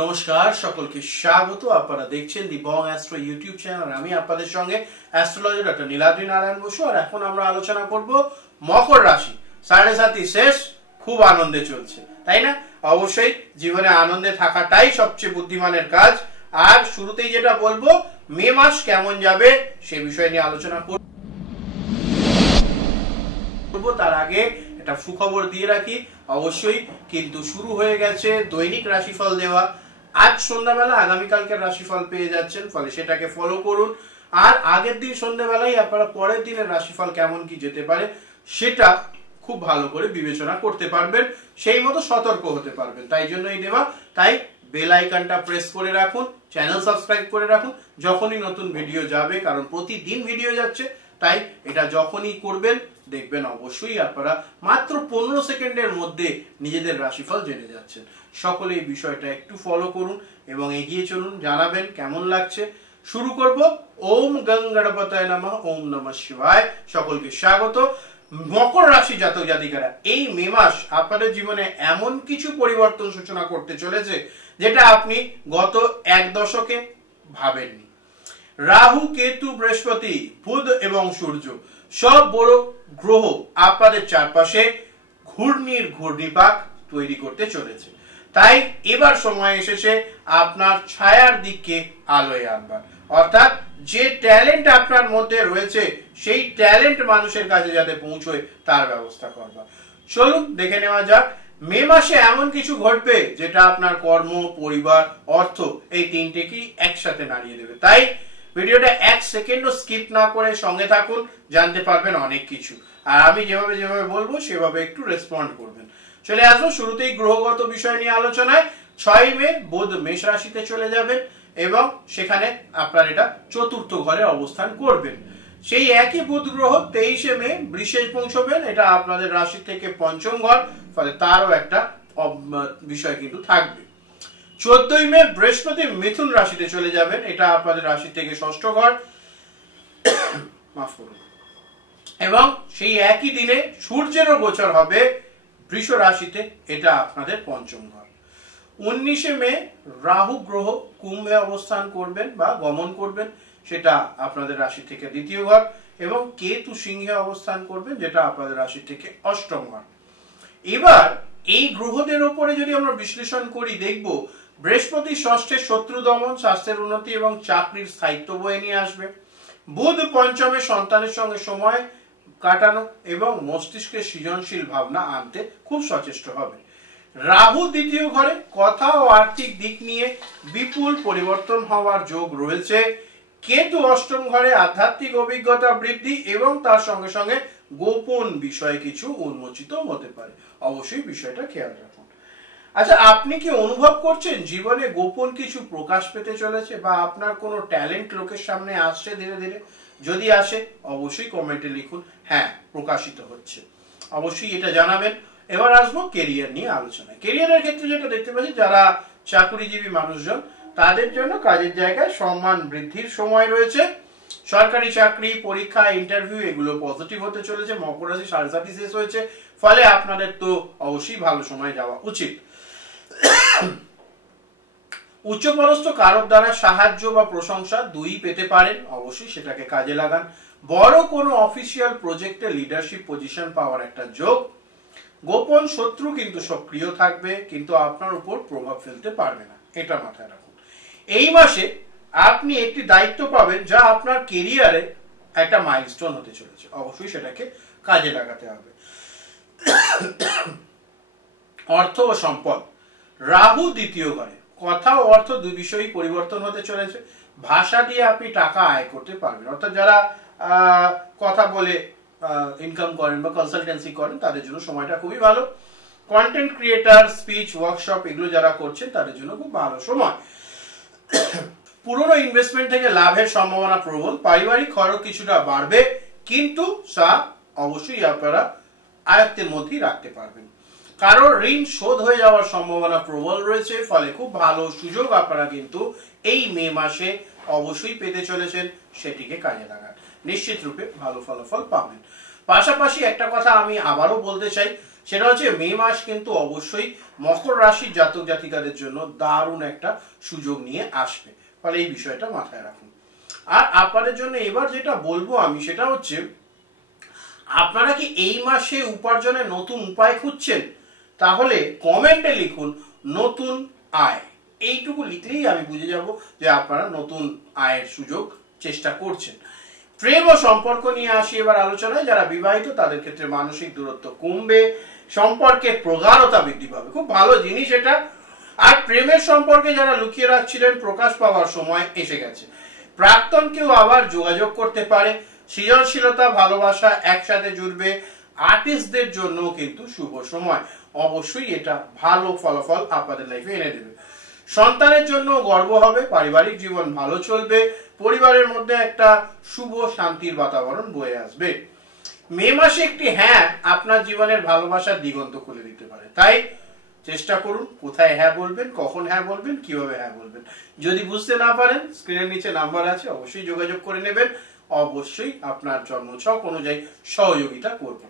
নমস্কার সকলকে স্বাগত। আপনারা দেখছেন দি বং অ্যাস্ট্রো ইউটিউব চ্যানেল। আমি আপনাদের সঙ্গে অ্যাস্ট্রোলজি ডক্টর নীলাদ্রি নারায়ণ বসু। আর এখন আমরা আলোচনা করব মকর রাশি। 7.5 শেষ, খুব আনন্দে চলছে, তাই না? অবশ্যই জীবনে আনন্দে থাকাটাই সবচেয়ে বুদ্ধিমানের কাজ। আর শুরুতেই যেটা বলবো, মে মাস কেমন যাবে সে বিষয় নিয়ে আলোচনা করব। তার আগে একটা সুখবর দিয়ে রাখি, অবশ্যই কিন্তু শুরু হয়ে গেছে দৈনিক রাশিফল দেওয়া। আজ সন্ধ্যাবেলা আগামীকালকের রাশিফল পেয়ে যাচ্ছেন, ফলে সেটাকে ফলো করুন। আর আগের দিন সন্ধ্যাবেলায় আপনারা পরের দিনের রাশিফল কেমন কি যেতে পারে সেটা খুব ভালো করে বিবেচনা করতে পারবেন, সেই মতো সতর্ক হতে পারবেন। তাই জন্যই দেওয়া। তাই বেল আইকনটা প্রেস করে রাখুন, চ্যানেল সাবস্ক্রাইব করে রাখুন যখনই নতুন ভিডিও যাবে, কারণ প্রতিদিন ভিডিও যাচ্ছে। তাই এটা যখনই করবেন দেখবেন অবশ্যই আপনারা মাত্র 15 সেকেন্ডের মধ্যে নিজেদের রাশিফল জেনে যাচ্ছেন। সকলে এই বিষয়টা একটু ফলো করুন এবং এগিয়ে চলুন, জানাবেন কেমন লাগছে। শুরু করব। ওম গং গণপতায় নমঃ, ওম নমঃ শিবায়। সকলকে স্বাগত। মকর রাশি জাতক জাতিকারা, এই মে মাস আপনাদের জীবনে এমন কিছু পরিবর্তন সূচনা করতে চলেছে যেটা আপনি গত এক দশকে ভাবেননি। রাহু, কেতু, বৃহস্পতি, বুধ এবং সূর্য সব বড় গ্রহ আপনাদের চারপাশে ঘূর্ণিপাক তৈরি করতে চলেছে। তাই এবার সময় এসেছে আপনার ছায়ার দিককে আলোয় আনবার, অর্থাৎ যে ট্যালেন্ট আপনার মধ্যে রয়েছে সেই ট্যালেন্ট মানুষের কাছে যাতে পৌঁছয় তার ব্যবস্থা করবার। চলুন দেখে নেওয়া যাক মে মাসে এমন কিছু ঘটবে যেটা আপনার কর্ম, পরিবার, অর্থ এই তিনটেকেই একসাথে নাড়িয়ে দেবে। তাই ভিডিওটা এক সেকেন্ডও স্কিপ না করে সঙ্গে থাকুন, জানতে পারবেন অনেক কিছু। আর আমি যেভাবে বলবো সেভাবে একটু রেসপন্ড করবেন। চলে আসবো শুরুতেই গ্রহগত বিষয় নিয়ে আলোচনায়। 6 মে বুধ মেষ রাশিতে চলে যাবেন এবং সেখানে আপনার এটা চতুর্থ ঘরে অবস্থান করবেন। সেই একই বুধ গ্রহ 23 মে বৃষে পৌঁছবেন, এটা আপনাদের রাশি থেকে পঞ্চম ঘর, ফলে তারও একটা বিষয় কিন্তু থাকবে। 14 মে বৃহস্পতি মিথুন রাশিতে চলে যাবেন, এটা আপনাদের রাশি থেকে ষষ্ঠ ঘর, মাফ করুন। এবং সেই একই দিনে সূর্যেরও গোচর হবে বৃষ রাশিতে, এটা আপনাদের পঞ্চম ঘর। 19 মে রাহু গ্রহ কুম্ভে অবস্থান করবেন বা গমন করবেন, সেটা আপনাদের রাশি থেকে দ্বিতীয় ঘর। এবং কেতু সিংহে অবস্থান করবেন, যেটা আপনাদের রাশি থেকে অষ্টম ঘর। এবার এই গ্রহদের উপরে যদি আমরা বিশ্লেষণ করি, দেখব বৃহস্পতি ষষ্ঠে শত্রু দমন, স্বাস্থ্যের উন্নতি এবং চাকরির স্থায়িত্ব বয়ে নিয়ে আসবে। বুধ পঞ্চমে সন্তানের সঙ্গে সময় কাটানো এবং মস্তিষ্কে সৃজনশীল ভাবনা আনতে খুব সচেষ্ট হবে। রাহু দ্বিতীয় ঘরে কথা ও আর্থিক দিক নিয়ে বিপুল পরিবর্তন হওয়ার যোগ রয়েছে। কেতু অষ্টম ঘরে আধ্যাত্মিক অভিজ্ঞতা বৃদ্ধি এবং তার সঙ্গে সঙ্গে গোপন বিষয় কিছু উন্মোচিত হতে পারে। অবশ্যই বিষয়টা খেয়াল রাখুন। আচ্ছা, আপনি কি অনুভব করছেন জীবনে গোপন কিছু প্রকাশ পেতে চলেছে, বা আপনার কোনো ট্যালেন্ট লোকের সামনে আসছে ধীরে ধীরে? যদি আসে অবশ্যই কমেন্টে লিখুন, হ্যাঁ প্রকাশিত হচ্ছে। অবশ্যই এটা জানাবেন। এবার আসবো কেরিয়ার নিয়ে আলোচনায়। কেরিয়ারের ক্ষেত্রে যেটা দেখতে পাচ্ছি, যারা চাকরিজীবী মানুষজন তাদের জন্য কাজের জায়গায় সম্মান বৃদ্ধির সময় রয়েছে। সরকারি চাকরি, পরীক্ষা, ইন্টারভিউ এগুলো পজিটিভ হতে চলেছে। মকর রাশি 7.5 শেষ হয়েছে, ফলে আপনাদের তো অবশ্যই ভালো সময় যাওয়া উচিত। উচ্চপদস্থ কারোর দ্বারা সাহায্য বা প্রশংসা দুই পেতে পারেন, অবশ্যই সেটাকে কাজে লাগান। বড় কোনো অফিসিয়াল প্রজেক্টে লিডারশিপ পজিশন পাওয়ার একটা যোগ। গোপন শত্রু কিন্তু সক্রিয় থাকবে, কিন্তু আপনার উপর প্রভাব ফেলতে পারবে না, এটা মাথায় রাখুন। এই মাসে আপনি একটি দায়িত্ব পাবেন যা আপনার কেরিয়ারে একটা মাইলস্টোন হতে চলেছে, অবশ্যই সেটাকে কাজে লাগাতে হবে। অর্থ ও সম্পদ, রাহু দ্বিতীয় ঘরে, কথা ও অর্থ দুই বিষয়ই পরিবর্তন হতে চলেছে। ভাষা দিয়ে আপনি টাকা আয় করতে পারবেন, অর্থাৎ যারা কথা বলে ইনকাম করেন বা কনসালটেন্সি করেন তাদের জন্য সময়টা খুবই ভালো। কন্টেন্ট ক্রিয়েটার, স্পিচ, ওয়ার্কশপ এগুলো যারা করছেন তাদের জন্য খুব ভালো সময়। পুরনো ইনভেস্টমেন্ট থেকে লাভের সম্ভাবনা প্রবল। পারিবারিক খরচ কিছুটা বাড়বে, কিন্তু তা অবশ্যই আপনারা আয়ত্তের মধ্যেই রাখতে পারবেন। কারোর ঋণ শোধ হয়ে যাওয়ার সম্ভাবনা প্রবল রয়েছে, ফলে খুব ভালো সুযোগ আপনারা কিন্তু এই মে মাসে অবশ্যই পেতে চলেছেন, সেটিকে কাজে লাগান, নিশ্চিত রূপে ভালো ফলাফল পাবেন। পাশাপাশি একটা কথা আমি আবারও বলতে চাই, সেটা হচ্ছে মে মাস কিন্তু অবশ্যই মকর রাশির জাতক জাতিকাদের জন্য দারুণ একটা সুযোগ নিয়ে আসবে, ফলে এই বিষয়টা মাথায় রাখুন। আর আপনাদের জন্য এবার যেটা বলবো আমি সেটা হচ্ছে, আপনারা কি এই মাসে উপার্জনের নতুন উপায় খুঁজছেন? তাহলে কমেন্টে লিখুন নতুন আয়। এইটুকু লিখলেই আমি বুঝে যাব যে আপনারা নতুন আয়ের সুযোগ চেষ্টা করছেন। প্রেম ও সম্পর্ক নিয়ে আসি এবার আলোচনায়। যারা বিবাহিত তাদের ক্ষেত্রে মানসিক দূরত্ব কমবে, সম্পর্কের প্রগাঢ়তা বৃদ্ধি পাবে, খুব ভালো জিনিস এটা। আর প্রেমের সম্পর্কে যারা লুকিয়ে রাখছিলেন প্রকাশ পাওয়ার সময় এসে গেছে। প্রাক্তন কেউ আবার যোগাযোগ করতে পারে, সৃজনশীলতা ভালোবাসা একসাথে জুড়বে। আর্টিস্টদের জন্য কিন্তু শুভ সময়, অবশ্যই এটা ভালো ফলাফল আপনাদের লাইফে এনে দেবে। সন্তানের জন্য গর্ব হবে, পারিবারিক জীবন ভালো চলবে, পরিবারের মধ্যে একটা শুভ শান্তির বাতাবরণ বয়ে আসবে। মে মাসে একটি হ্যাঁ আপনার জীবনের ভালোবাসার দিগন্ত খুলে দিতে পারে, তাই চেষ্টা করুন কোথায় হ্যাঁ বলবেন, কখন হ্যাঁ বলবেন, কিভাবে হ্যাঁ বলবেন। যদি বুঝতে না পারেন স্ক্রিনের নিচে নাম্বার আছে, অবশ্যই যোগাযোগ করে নেবেন, অবশ্যই আপনার জন্মছক অনুযায়ী সহযোগিতা করব।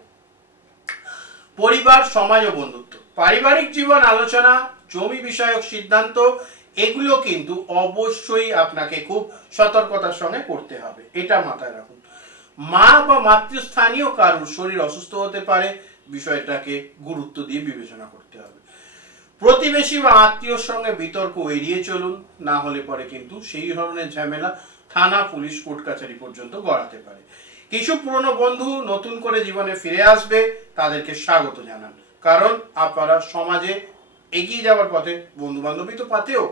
পরিবার, সমাজ ও বন্ধুত্ব, পারিবারিক জীবন, আলোচনা, জমি বিষয়ক সিদ্ধান্ত, এগুলো কিন্তু অবশ্যই আপনাকে খুব সতর্কতার সঙ্গে করতে হবে, এটা মাথায় রাখুন। মা বা মাতৃস্থানীয় কারুর শরীর অসুস্থ হতে পারে, বিষয়টাকে গুরুত্ব দিয়ে বিবেচনা করতে হবে। প্রতিবেশী বা আত্মীয়র সঙ্গে বিতর্ক এড়িয়ে চলুন, না হলে পরে কিন্তু সেই ধরনের ঝামেলা থানা, পুলিশ, কোর্ট কাছারি পর্যন্ত গড়াতে পারে। কিছু পুরনো বন্ধু নতুন করে জীবনে ফিরে আসবে, তাদেরকে স্বাগত জানান, কারণ আপনারা সমাজে এগিয়ে যাওয়ার পথে বন্ধু বান্ধবী তো পাতেও।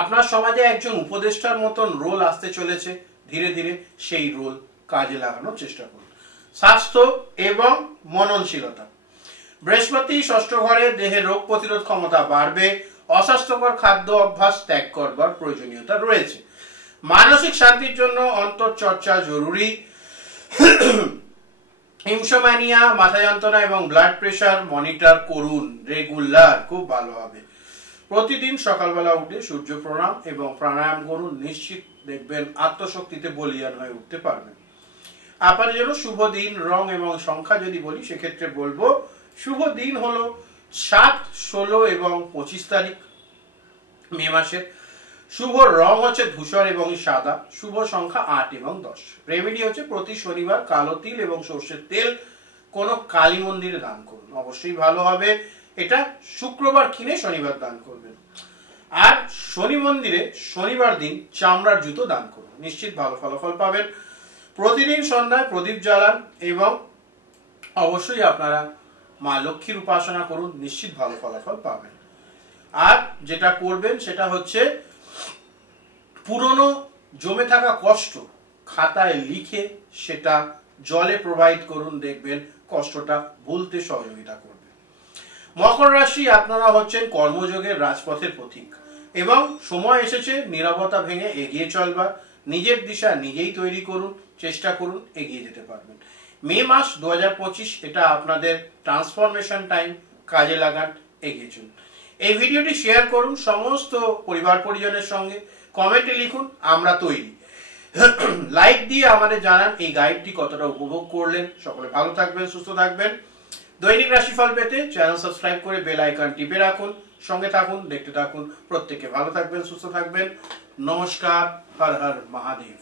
আপনার সমাজে একজন উপদেষ্টার মতন রোল আসতে চলেছে, ধীরে ধীরে সেই রোল কাজে লাগানোর চেষ্টা করুন। স্বাস্থ্য এবং মননশীলতা, বৃহস্পতি ষষ্ঠ ঘরে, দেহের রোগ প্রতিরোধ ক্ষমতা বাড়বে, অস্বাস্থ্যকর খাদ্য অভ্যাস ত্যাগ করবার প্রয়োজনীয়তা রয়েছে। মানসিক শান্তির জন্য অন্তর্চর্চা জরুরি। হিংসোম্যানিয়া, মাথা যন্ত্রণা এবং ব্লাড প্রেশার মনিটর করুন রেগুলার, খুব ভালো হবে। প্রতিদিন সকালবেলা উঠে সূর্য প্রণাম এবং প্রাণায়াম করুন, নিশ্চিত দেখবেন আত্মশক্তিতে বলীয়ান হয়ে উঠতে পারবেন। আপনাদের জন্য শুভ দিন, রং এবং সংখ্যা যদি বলি সেক্ষেত্রে বলবো শুভ দিন হলো 7, 16 এবং 25 তারিখ মে মাসের। শুভ রং হচ্ছে ধূসর এবং সাদা, শুভ সংখ্যা 8 এবং 10। রেমেডি হচ্ছে প্রতি শনিবার কালো তিল এবং সর্ষের তেল কোনো কালী মন্দিরে দান করুন, অবশ্যই ভালো হবে। এটা শুক্রবার কিনে শনিবার দান করবেন। আর শনি মন্দিরে শনিবার দিন চামড়ার জুতো দান করুন, নিশ্চিত ভালো ফলাফল পাবেন। প্রতিদিন সন্ধ্যায় প্রদীপ জ্বালান এবং অবশ্যই আপনারা মা লক্ষ্মীর উপাসনা করুন, নিশ্চিত ভালো ফলাফল পাবেন। আর যেটা করবেন সেটা হচ্ছে পুরনো জমে থাকা কষ্ট খাতায় লিখে সেটা জলে প্রবাহিত করুন, দেখবেন কষ্টটা ভুলতে সহযোগিতা করবে। মকর রাশি, আপনারা হচ্ছেন কর্মযোগের রাজপথের প্রতীক এবং সময় এসেছে নীরবতা ভেঙে এগিয়ে চলবার। নিজের দিশা নিজেই তৈরি করুন, চেষ্টা করুন, এগিয়ে যেতে পারবেন। মে মাস 2025 এটা আপনাদের ট্রান্সফরমেশন টাইম, কাজে লাগান, এগিয়ে চলুন। এই ভিডিওটি শেয়ার করুন সমস্ত পরিবার পরিজনের সঙ্গে, কমেন্টে লিখুন আমরা তৈরি, লাইক দিয়ে আমাদের জানান এই গাইডটি কতটা উপভোগ করলেন। সকলে ভালো থাকবেন, সুস্থ থাকবেন। দৈনিক রাশিফল পেতে চ্যানেল সাবস্ক্রাইব করে বেল আইকন টিপে রাখুন, সঙ্গে থাকুন, দেখতে থাকুন। প্রত্যেকে ভালো থাকবেন, সুস্থ থাকবেন। নমস্কার, হর হর মহাদেব।